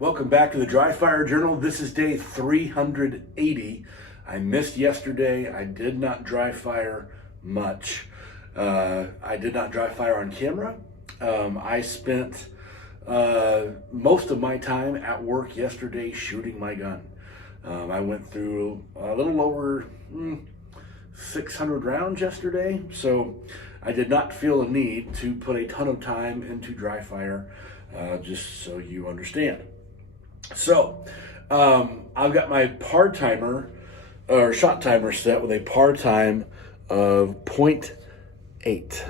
Welcome back to the Dry Fire Journal. This is day 380. I missed yesterday. I did not dry fire much. I did not dry fire on camera. I spent most of my time at work yesterday shooting my gun. I went through a little over 600 rounds yesterday, so I did not feel a need to put a ton of time into dry fire, just so you understand. So, I've got my par timer or shot timer set with a par time of 0.8.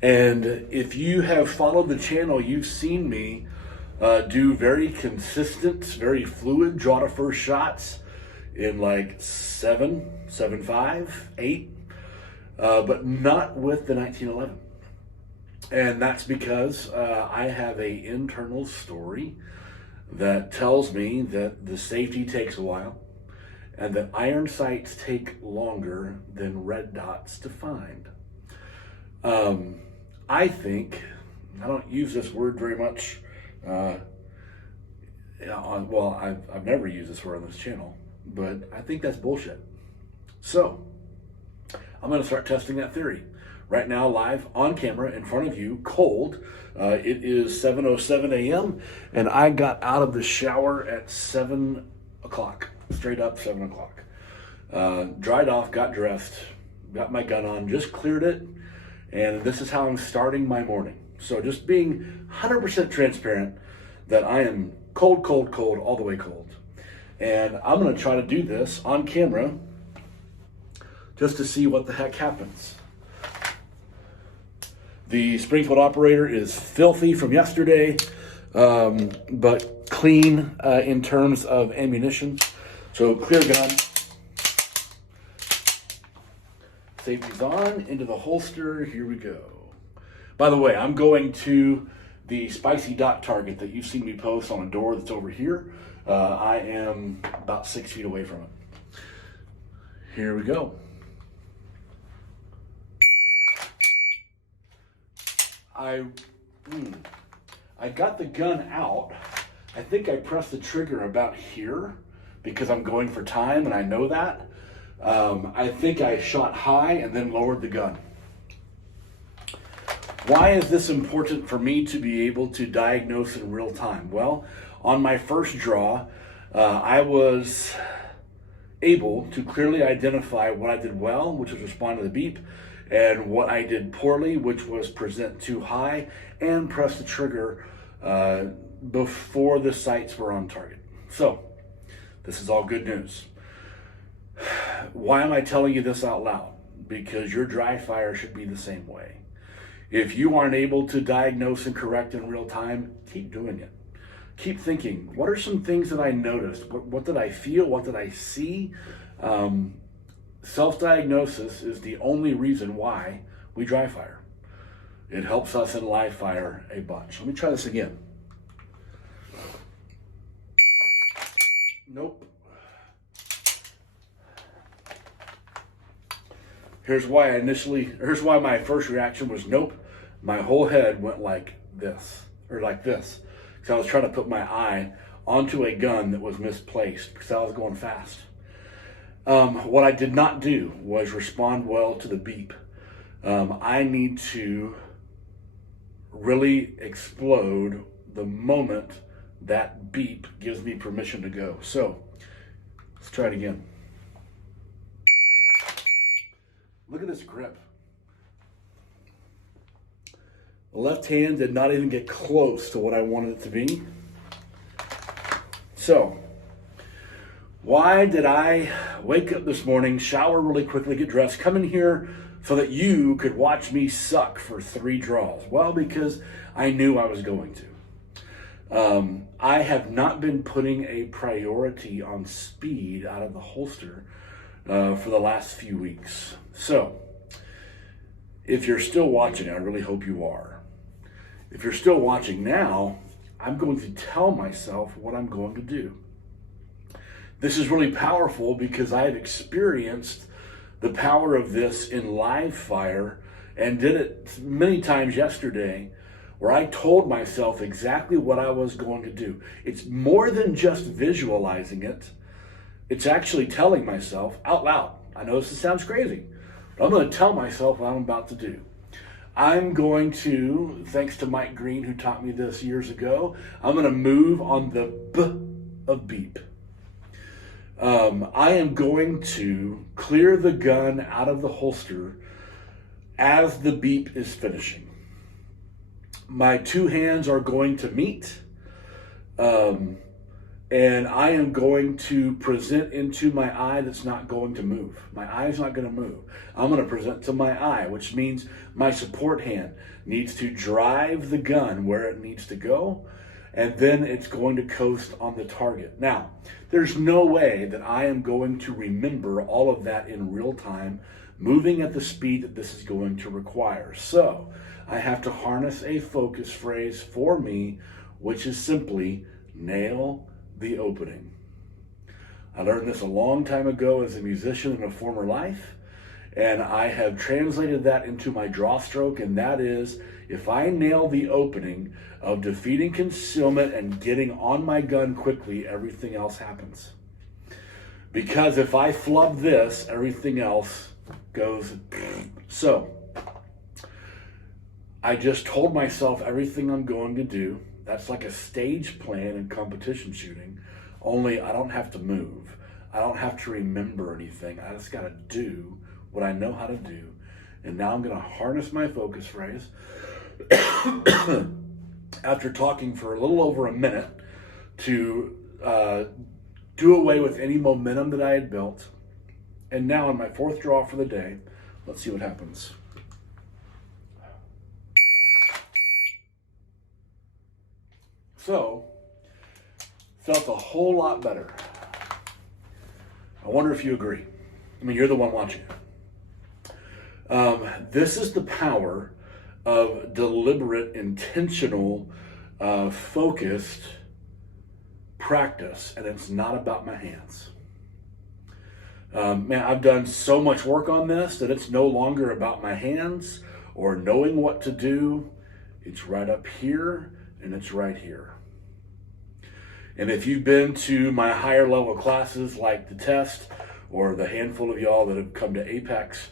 And if you have followed the channel, you've seen me do very consistent, very fluid draw to first shots in like 7, 7.5, 8, but not with the 1911. And that's because I have a internal story that tells me that the safety takes a while and that iron sights take longer than red dots to find. I think, I don't use this word very much, I've never used this word on this channel, but I think that's bullshit. So, I'm going to start testing that theory. Right now, live on camera in front of you, cold. It is 7:07 a.m. and I got out of the shower at 7 o'clock, straight up 7 o'clock. Dried off, got dressed, got my gun on, just cleared it, and this is how I'm starting my morning. So just being 100% transparent that I am cold, all the way cold. And I'm going to try to do this on camera just to see what the heck happens. The Springfield operator is filthy from yesterday, but clean in terms of ammunition. So clear gun. Safety's on, into the holster, here we go. By the way, I'm going to the spicy dot target that you've seen me post on a door that's over here. I am about 6 feet away from it. Here we go. I got the gun out. I think I pressed the trigger about here because I'm going for time and I know that. I think I shot high and then lowered the gun. Why is this important for me to be able to diagnose in real time? Well, on my first draw, I was able to clearly identify what I did well, which was respond to the beep, and what I did poorly, which was present too high and press the trigger before the sights were on target. So, this is all good news. Why am I telling you this out loud? Because your dry fire should be the same way. If you aren't able to diagnose and correct in real time, keep doing it. Keep thinking, what are some things that I noticed? What did I feel? What did I see? Self-diagnosis is the only reason why we dry fire. It helps us in live fire a bunch. Let me try this again. Nope. Here's why my first reaction was nope. My whole head went like this, or like this. Because I was trying to put my eye onto a gun that was misplaced because I was going fast. What I did not do was respond well to the beep. I need to really explode the moment that beep gives me permission to go. So, let's try it again. Look at this grip. The left hand did not even get close to what I wanted it to be. So, why did I wake up this morning, shower really quickly, get dressed, come in here so that you could watch me suck for 3 draws? Well, because I knew I was going to. I have not been putting a priority on speed out of the holster for the last few weeks. So, if you're still watching, I really hope you are. If you're still watching now, I'm going to tell myself what I'm going to do. This is really powerful because I have experienced the power of this in live fire and did it many times yesterday where I told myself exactly what I was going to do. It's more than just visualizing it. It's actually telling myself out loud. I know this sounds crazy, but I'm going to tell myself what I'm about to do. I'm going to, thanks to Mike Green, who taught me this years ago, I'm going to move on the B of beep. I am going to clear the gun out of the holster as the beep is finishing. My two hands are going to meet, and I am going to present into my eye that's not going to move. My eye is not going to move. I'm going to present to my eye, which means my support hand needs to drive the gun where it needs to go, and then it's going to coast on the target. Now, there's no way that I am going to remember all of that in real time, moving at the speed that this is going to require. So I have to harness a focus phrase for me, which is simply nail the opening. I learned this a long time ago as a musician in a former life, and I have translated that into my draw stroke, and that is, if I nail the opening of defeating concealment and getting on my gun quickly, everything else happens. Because if I flub this, everything else goes. So I just told myself everything I'm going to do. That's like a stage plan in competition shooting, only I don't have to move. I don't have to remember anything. I just got to do what I know how to do. And now I'm going to harness my focus phrase. After talking for a little over a minute to do away with any momentum that I had built. And now on my fourth draw for the day, let's see what happens. So, felt a whole lot better. I wonder if you agree. I mean, you're the one watching it. This is the power of deliberate, intentional, focused practice, and it's not about my hands. Man, I've done so much work on this that it's no longer about my hands or knowing what to do. It's right up here and it's right here. And if you've been to my higher level classes like the test or the handful of y'all that have come to Apex,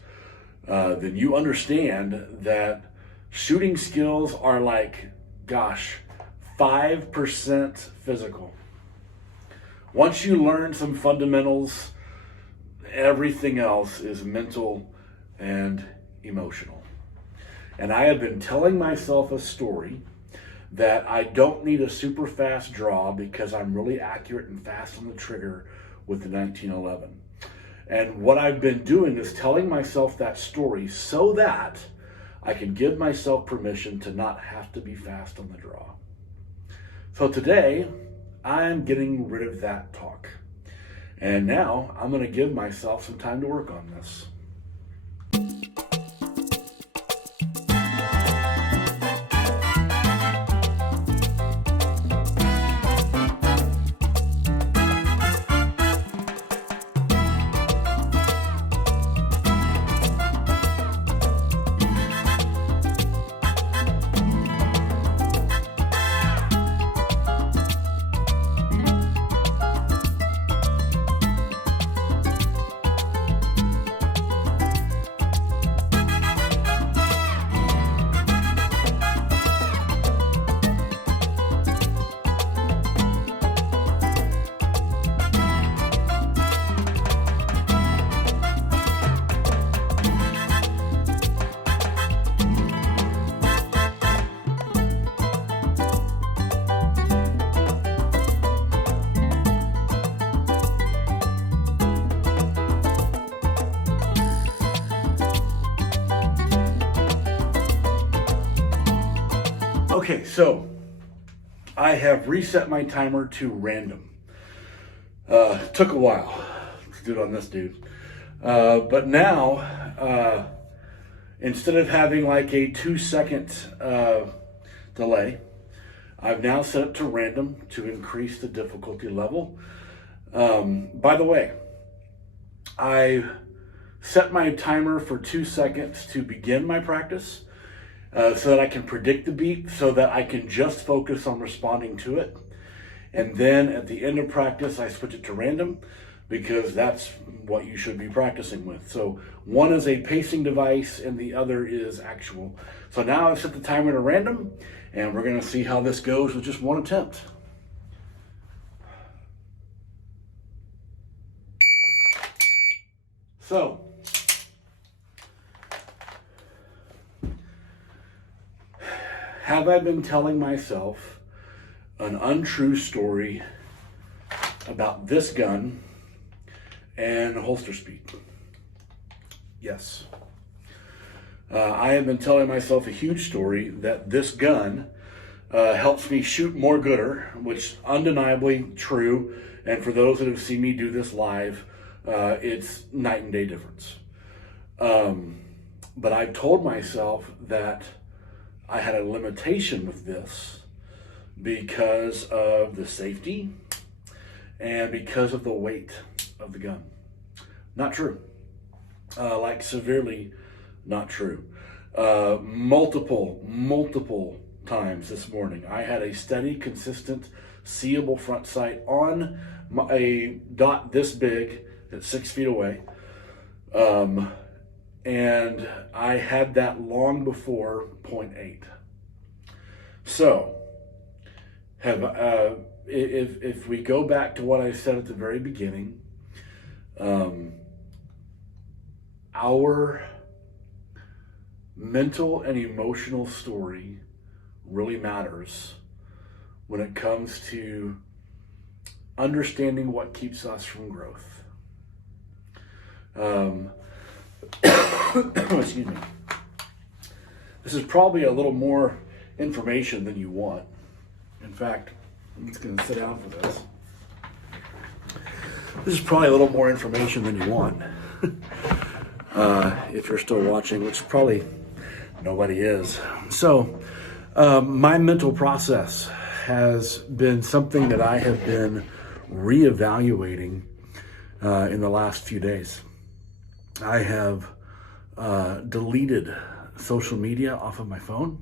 then you understand that shooting skills are like, 5% physical. Once you learn some fundamentals, everything else is mental and emotional. And I have been telling myself a story that I don't need a super fast draw because I'm really accurate and fast on the trigger with the 1911. And what I've been doing is telling myself that story so that I can give myself permission to not have to be fast on the draw. So today, I'm getting rid of that talk. And now I'm going to give myself some time to work on this. Okay, so I have reset my timer to random. Took a while to do it on this dude. But now, instead of having like a 2-second delay, I've now set it to random to increase the difficulty level. By the way, I set my timer for 2 seconds to begin my practice. so that I can predict the beat, so that I can just focus on responding to it. And then at the end of practice, I switch it to random, because that's what you should be practicing with. So one is a pacing device and the other is actual. So now I've set the timer to random, and we're gonna see how this goes with just one attempt. So, have I been telling myself an untrue story about this gun and holster speed? Yes. I have been telling myself a huge story that this gun helps me shoot more gooder, which undeniably true. And for those that have seen me do this live, it's night and day difference. But I've told myself that I had a limitation with this because of the safety and because of the weight of the gun. Not true. Like severely not true. Multiple times this morning, I had a steady, consistent, seeable front sight on a dot this big at 6 feet away. And I had that long before 0.8. So, if we go back to what I said at the very beginning, our mental and emotional story really matters when it comes to understanding what keeps us from growth. Excuse me. This is probably a little more information than you want. In fact, I'm just going to sit down for this. This is probably a little more information than you want. If you're still watching, which probably nobody is. So, my mental process has been something that I have been reevaluating in the last few days. I have deleted social media off of my phone.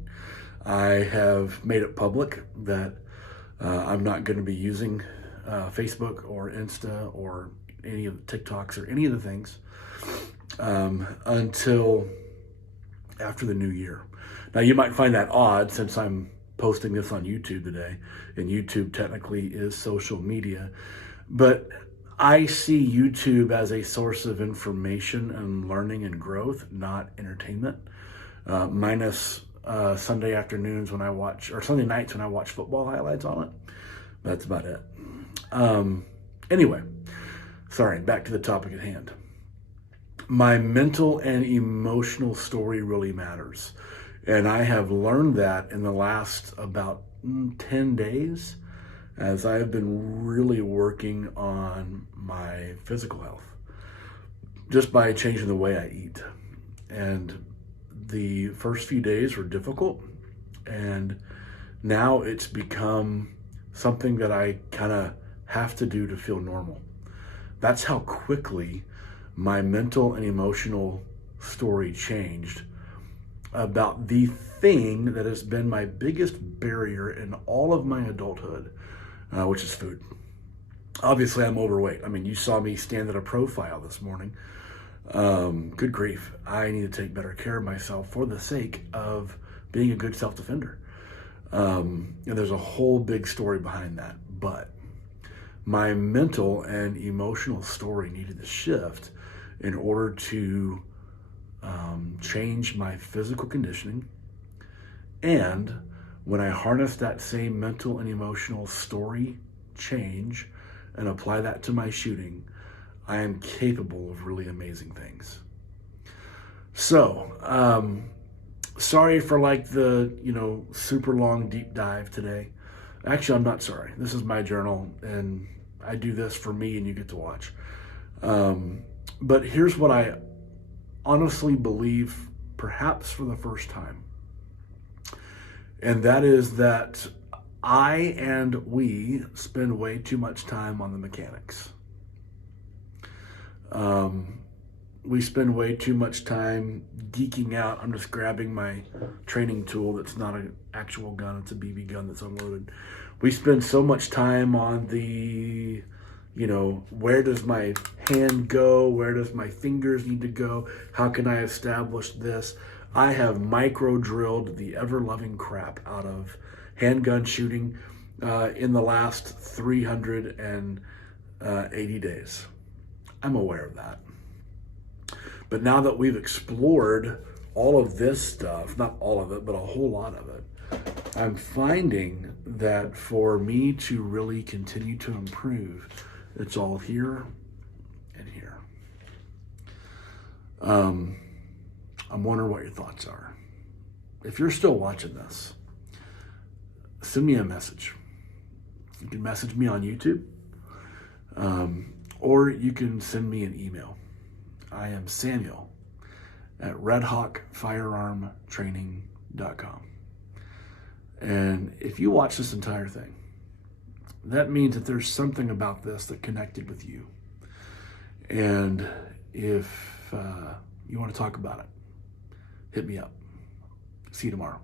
I have made it public that I'm not going to be using Facebook or Insta or any of the TikToks or any of the things until after the new year. Now, you might find that odd since I'm posting this on YouTube today, and YouTube technically is social media, but I see YouTube as a source of information and learning and growth, not entertainment, minus Sunday afternoons when I watch, or Sunday nights when I watch football highlights on it. That's about it. Anyway, sorry, back to the topic at hand. My mental and emotional story really matters. And I have learned that in the last about 10 days as I have been really working on my physical health, just by changing the way I eat. And the first few days were difficult, and now it's become something that I kind of have to do to feel normal. That's how quickly my mental and emotional story changed about the thing that has been my biggest barrier in all of my adulthood, which is food. Obviously, I'm overweight. I mean, you saw me stand at a profile this morning. Good grief. I need to take better care of myself for the sake of being a good self-defender. And there's a whole big story behind that. But my mental and emotional story needed to shift in order to change my physical conditioning. And when I harness that same mental and emotional story change and apply that to my shooting, I am capable of really amazing things. So, sorry for like the, super long deep dive today. Actually, I'm not sorry. This is my journal, and I do this for me, and you get to watch. But here's what I honestly believe, perhaps for the first time. And that is that I and we spend way too much time on the mechanics. we spend way too much time geeking out. I'm just grabbing my training tool that's not an actual gun, it's a BB gun that's unloaded. We spend so much time on the, where does my hand go? Where does my fingers need to go? How can I establish this? I have micro drilled the ever loving crap out of handgun shooting in the last 380 days. I'm aware of that. But now that we've explored all of this stuff, not all of it, but a whole lot of it, I'm finding that for me to really continue to improve, it's all here and here. I'm wondering what your thoughts are. If you're still watching this, send me a message. You can message me on YouTube, or you can send me an email. I am Samuel at redhawkfirearmtraining.com. And if you watch this entire thing, that means that there's something about this that connected with you. And if you want to talk about it, hit me up. See you tomorrow.